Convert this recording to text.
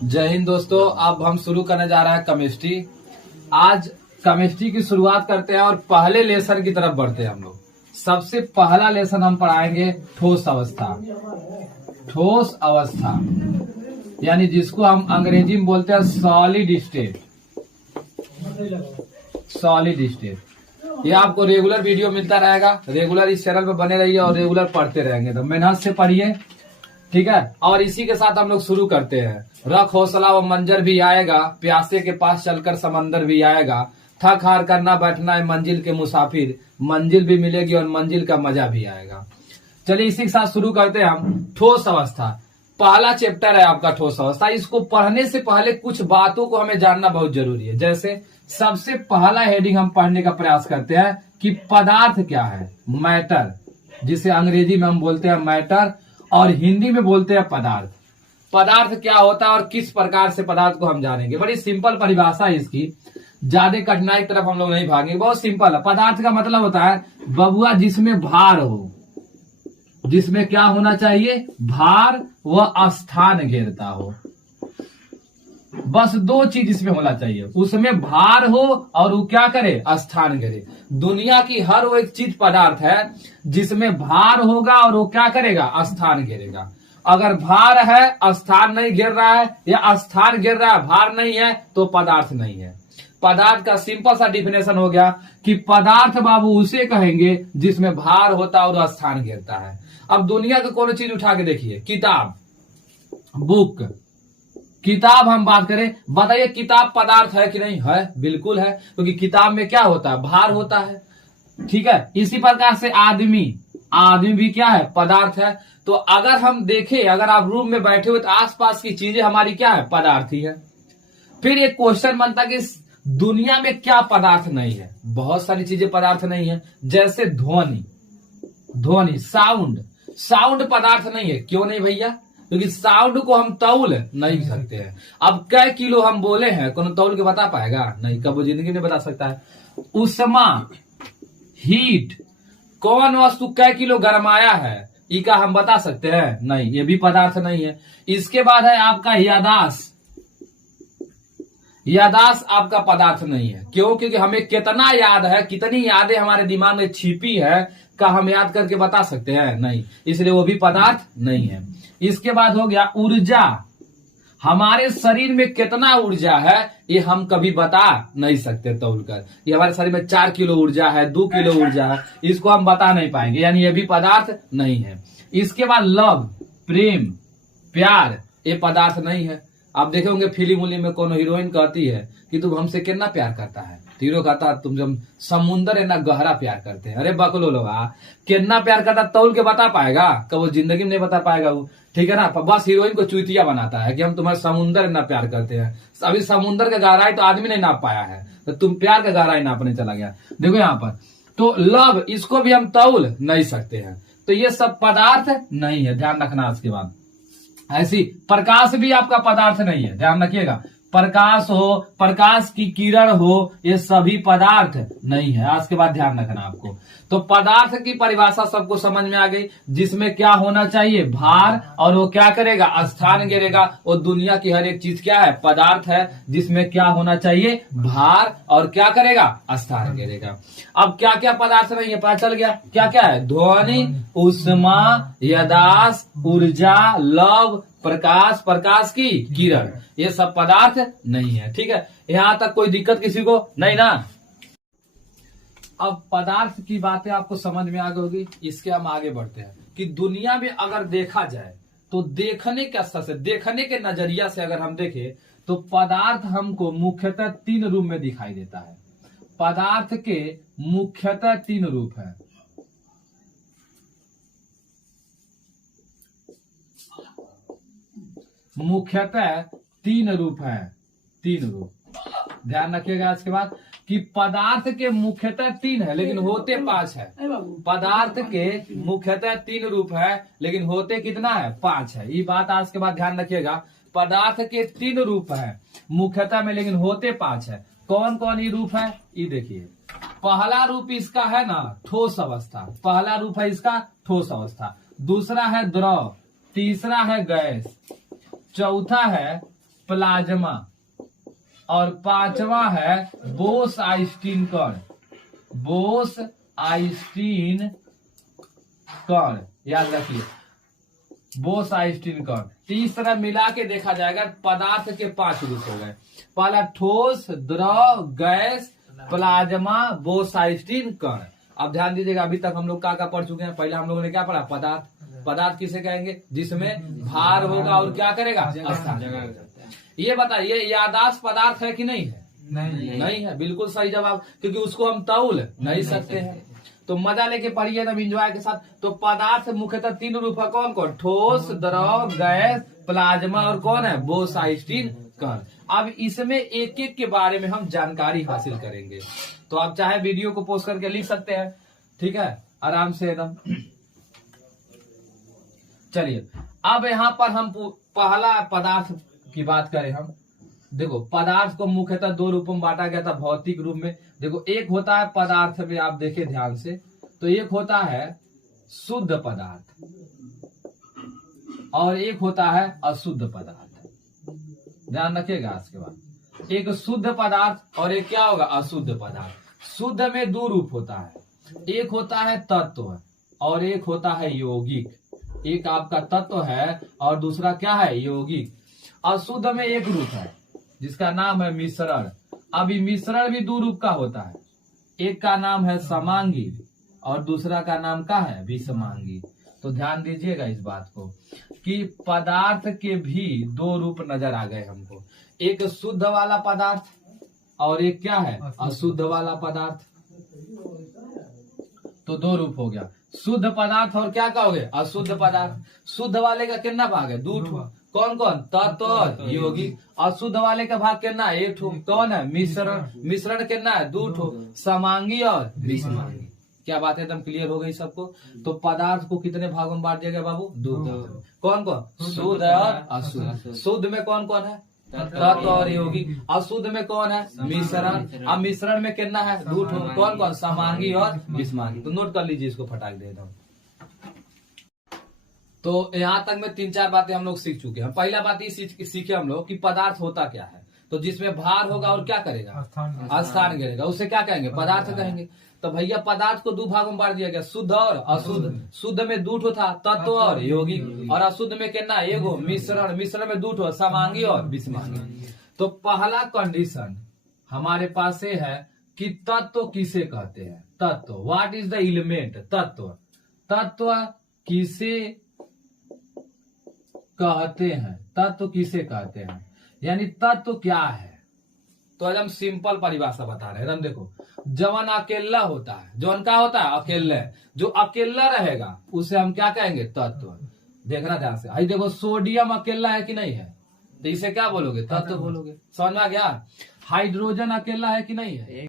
जय हिंद दोस्तों। अब हम शुरू करने जा रहे हैं केमिस्ट्री। आज केमिस्ट्री की शुरुआत करते हैं और पहले लेसन की तरफ बढ़ते हैं हम लोग। सबसे पहला लेसन हम पढ़ाएंगे ठोस अवस्था। ठोस अवस्था यानी जिसको हम अंग्रेजी में बोलते हैं सॉलिड स्टेट। सॉलिड स्टेट ये आपको रेगुलर वीडियो मिलता रहेगा। रेगुलर इस चैनल पर बने रहिए और रेगुलर पढ़ते रहेंगे, तो मेहनत से पढ़िए, ठीक है। और इसी के साथ हम लोग शुरू करते हैं। रख हौसला व मंजर भी आएगा, प्यासे के पास चलकर समंदर भी आएगा। थक हार करना बैठना है मंजिल के मुसाफिर, मंजिल भी मिलेगी और मंजिल का मजा भी आएगा। चलिए इसी के साथ शुरू करते हैं हम। ठोस अवस्था पहला चैप्टर है आपका ठोस अवस्था। इसको पढ़ने से पहले कुछ बातों को हमें जानना बहुत जरूरी है। जैसे सबसे पहला हेडिंग हम पढ़ने का प्रयास करते हैं कि पदार्थ क्या है। मैटर, जिसे अंग्रेजी में हम बोलते हैं मैटर और हिंदी में बोलते हैं पदार्थ। पदार्थ क्या होता है और किस प्रकार से पदार्थ को हम जानेंगे। बड़ी सिंपल परिभाषा है इसकी, ज्यादा कठिनाई की तरफ हम लोग नहीं भागेंगे, बहुत सिंपल है। पदार्थ का मतलब होता है बबुआ जिसमें भार हो, जिसमें क्या होना चाहिए, भार व स्थान घेरता हो। बस दो चीज इसमें होना चाहिए, उसमें भार हो और वो क्या करे, स्थान घेरे। दुनिया की हर वो एक चीज पदार्थ है जिसमें भार होगा और वो क्या करेगा, स्थान घेरेगा। अगर भार है स्थान नहीं घेर रहा है, या स्थान घेर रहा है भार नहीं है, तो पदार्थ नहीं है। पदार्थ का सिंपल सा डिफिनेशन हो गया कि पदार्थ बाबू उसे कहेंगे जिसमें भार होता है और स्थान घेरता है। अब दुनिया का कोई चीज उठा के देखिए, किताब, बुक, किताब हम बात करें, बताइए किताब पदार्थ है कि नहीं है? बिल्कुल है, क्योंकि किताब में क्या होता है, भार होता है, ठीक है। इसी प्रकार से आदमी, आदमी भी क्या है, पदार्थ है। तो अगर हम देखें, अगर आप रूम में बैठे हुए तो आसपास की चीजें हमारी क्या है, पदार्थ ही है। फिर एक क्वेश्चन बनता कि दुनिया में क्या पदार्थ नहीं है। बहुत सारी चीजें पदार्थ नहीं है, जैसे ध्वनि, ध्वनि साउंड, साउंड पदार्थ नहीं है। क्यों नहीं भैया? क्योंकि साउंड को हम तौल नहीं सकते हैं। अब कै किलो हम बोले हैं, कौन तौल के बता पाएगा? नहीं, कब वो जिंदगी में बता सकता है। उष्मा, हीट, कौन वस्तु कै किलो गरमाया है, इका हम बता सकते हैं? नहीं, ये भी पदार्थ नहीं है। इसके बाद है आपका यादाश्त। यादाश्त आपका पदार्थ नहीं है। क्यों? क्योंकि हमें कितना याद है, कितनी यादें हमारे दिमाग में छिपी है, का हम याद करके बता सकते हैं? नहीं, इसलिए वो भी पदार्थ नहीं है। इसके बाद हो गया ऊर्जा। हमारे शरीर में कितना ऊर्जा है ये हम कभी बता नहीं सकते तौलकर। ये हमारे शरीर में 4 किलो ऊर्जा है, 2 किलो ऊर्जा है, इसको हम बता नहीं पाएंगे, यानी ये भी पदार्थ नहीं है। इसके बाद लव, प्रेम, प्यार, ये पदार्थ नहीं है। आप देखे होंगे फिल्म उलिम में कोनो हीरोइन कहती है कि तुम हमसे कितना प्यार करता है, हीरो कहता तुम जब समुंदर है ना गहरा प्यार करते हैं। अरे बकलो लोग, कितना प्यार करता तौल के बता पाएगा? कब वो जिंदगी में नहीं बता पाएगा वो, ठीक है ना। बस हीरोइन को चुतिया बनाता है कि हम तुम्हारे समुंदर है ना प्यार करते हैं। अभी समुंदर का गहराई तो आदमी नहीं नाप पाया है, तो तुम प्यार का गहराई नापने चला गया। देखो यहाँ पर तो लव, इसको भी हम तौल नहीं सकते हैं। तो ये सब पदार्थ नहीं है, ध्यान रखना। इसके बाद ऐसी प्रकाश भी आपका पदार्थ नहीं है, ध्यान रखिएगा। प्रकाश हो, प्रकाश की किरण हो, ये सभी पदार्थ नहीं है। आज के बाद ध्यान रखना आपको। तो पदार्थ की परिभाषा सबको समझ में आ गई, जिसमें क्या होना चाहिए, भार, और वो क्या करेगा, स्थान घेरेगा। वो दुनिया की हर एक चीज क्या है, पदार्थ है, जिसमें क्या होना चाहिए, भार, और क्या करेगा, स्थान घेरेगा। अब क्या क्या पदार्थ नहीं है पता चल गया। क्या क्या है, ध्वनि, उष्मा, यादाश्त, ऊर्जा, लव, प्रकाश, प्रकाश की किरण, ये सब पदार्थ नहीं है, ठीक है। यहां तक कोई दिक्कत किसी को नहीं ना? अब पदार्थ की बातें आपको समझ में आ गई होगी। इसके हम आगे बढ़ते हैं कि दुनिया में अगर देखा जाए तो देखने के स्तर से, देखने के नजरिया से अगर हम देखें तो पदार्थ हमको मुख्यतः 3 रूप में दिखाई देता है। पदार्थ के मुख्यतः 3 रूप है। मुख्यतः 3 रूप है, 3 रूप, ध्यान रखिएगा। इसके बाद कि पदार्थ के मुख्यतः 3 है लेकिन होते 5 है। पदार्थ के मुख्यतः 3 रूप है लेकिन होते कितना है, 5 है। ये बात आज के बाद ध्यान रखिएगा। पदार्थ के 3 रूप है मुख्यतः में, लेकिन होते 5 है। कौन कौन ये रूप है, ये देखिए। पहला रूप इसका है ना ठोस अवस्था, पहला रूप है इसका ठोस अवस्था। दूसरा है द्रव, तीसरा है गैस, चौथा है प्लाज्मा, और पांचवा है बोस आइंस्टीन कण, बोस आइंस्टीन कण, याद रखिए बोस आइंस्टीन कण। तो इस तरह मिला के देखा जाएगा पदार्थ के 5 रूप हो गए। पहला ठोस, द्रव, गैस, प्लाज्मा, बोस आइंस्टीन कण। अब ध्यान दीजिएगा, अभी तक हम लोग क्या पढ़ चुके हैं। पहले हम लोगों ने क्या पढ़ा? पदार्थ। पदार्थ किसे कहेंगे? जिसमें भार होगा और क्या करेगा? स्थान। ये बताइए यादाश्त पदार्थ है कि नहीं है? नहीं है, बिल्कुल सही जवाब, क्योंकि उसको हम तौल नहीं सकते हैं। तो मजा लेके पढ़िए तब इंजॉय के साथ। तो पदार्थ मुख्यतः 3 रूप है। कौन कौन? ठोस, द्रव, गैस, प्लाज्मा, और कौन है? बोस आइंस्टीन कण। अब इसमें एक एक के बारे में हम जानकारी हासिल करेंगे। तो आप चाहे वीडियो को पोस्ट करके लिख सकते हैं, ठीक है, आराम से एकदम। चलिए अब यहाँ पर हम पहला पदार्थ की बात करें हम। देखो पदार्थ को मुख्यतः 2 रूपों में बांटा गया था भौतिक रूप में। देखो एक होता है पदार्थ में, आप देखें ध्यान से, तो एक होता है शुद्ध पदार्थ और एक होता है अशुद्ध पदार्थ। ध्यान रखिएगा इसके बाद। एक शुद्ध पदार्थ और एक क्या होगा? अशुद्ध पदार्थ। शुद्ध में 2 रूप होता है, एक होता है तत्व और एक होता है यौगिक। एक आपका तत्व है और दूसरा क्या है? यौगिक। अशुद्ध में एक रूप है जिसका नाम है मिश्रण। अभी मिश्रण भी 2 रूप का होता है, एक का नाम है समांगी और दूसरा का नाम क्या है? विषमांगी। तो ध्यान दीजिएगा इस बात को कि पदार्थ के भी 2 रूप नजर आ गए हमको, एक शुद्ध वाला पदार्थ और एक क्या है? अशुद्ध वाला पदार्थ। तो 2 रूप हो गया, शुद्ध पदार्थ और क्या कहोगे? अशुद्ध पदार्थ। शुद्ध वाले का कितना भाग है? 2 ठो। कौन कौन? तत्व, यौगिक। अशुद्ध वाले का भाग कितना है? 1 ठो। कौन है? मिश्रण। मिश्रण कितना है? 2 ठो, समांगी और विषमांगी। क्या बात है? एकदम क्लियर हो गई सबको। तो पदार्थ को कितने भागों में बांट दिया गया बाबू? 2 भागों। कौन कौन? शुद्ध और अशुद्ध। शुद्ध में कौन कौन है? तत्व और यौगिक। अशुद्ध में कौन है? मिश्रण। अब मिश्रण में कितना है? 2 ठो। कौन कौन? समांगी और विषमांगी। तो नोट कर लीजिए इसको, फटाक दे दो। तो यहाँ तक में 3-4 बातें हम लोग सीख चुके हैं। पहला बात ये सीखे हम लोग कि पदार्थ होता क्या है। तो जिसमें भार होगा और क्या करेगा? स्थान गिरेगा, उसे क्या कहेंगे? पदार्थ कहेंगे। तो भैया पदार्थ को 2 भागों में बांट दिया गया, शुद्ध और अशुद्ध। शुद्ध में 2 ठो था, तत्व और यौगिक, और अशुद्ध में कितना? एगो मिश्रण। मिश्रण में 2 ठो, समांगी और विषमांगी। तो पहला कंडीशन हमारे पास है कि तत्व किसे कहते हैं? तत्व, व्हाट इज द एलिमेंट? तत्व। तत्व किसे कहते हैं? तत्व किसे कहते हैं, यानी तत्व क्या है? तो आज हम सिंपल परिभाषा बता रहे हैं। हम देखो, जवन अकेला होता है, जवन क्या होता है? अकेला। जो अकेला रहेगा उसे हम क्या कहेंगे? तत्व। देखना ध्यान से। आई देखो सोडियम अकेला है कि नहीं है? तो इसे क्या बोलोगे? तत्व बोलोगे। समझ में आ गया? हाइड्रोजन अकेला है कि नहीं है?